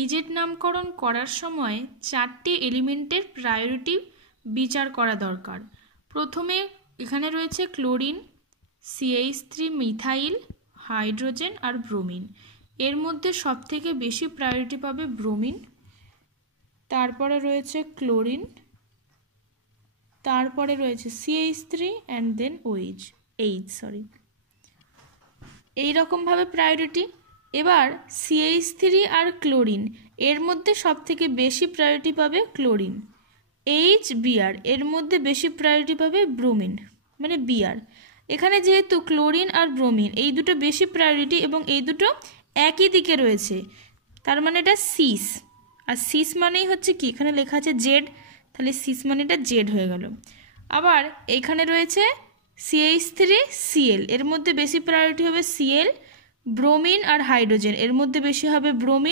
EZ নামকরণ করার সময় 4টি এলিমেন্টের প্রায়োরিটি বিচার করা দরকার। প্রথমে এখানে রয়েছে ক্লোরিন, CH3 মিথাইল, হাইড্রোজেন আর ব্রোমিন। এর মধ্যে সবথেকে বেশি প্রায়োরিটি পাবে ব্রোমিন, তারপরে রয়েছে ক্লোরিন, তারপরে রয়েছে CH3 অ্যান্ড দেন এইরকমভাবে প্রায়োরিটি। এবার CH3 আর ক্লোরিন এর মধ্যে সবথেকে বেশি প্রায়োরিটি পাবে ক্লোরিন। HBr এর মধ্যে বেশি প্রায়োরিটি পাবে ব্রোমিন, মানে Br। এখানে যেহেতু ক্লোরিন আর ব্রোমিন এই দুটো বেশি প্রায়োরিটি এবং এই দুটো একই দিকে রয়েছে, তার মানে এটা সিস। আর সিস মানেই হচ্ছে কি, এখানে লেখা আছে জেড, তাহলে সিস মানে এটা জেড হয়ে গেল। আবার এখানে রয়েছে CH3Cl, এর মধ্যে বেশি প্রায়োরিটি হবে Cl। ব্রোমিন আর হাইড্রোজেন এর মধ্যে বেশি হবে ব্রোমিন।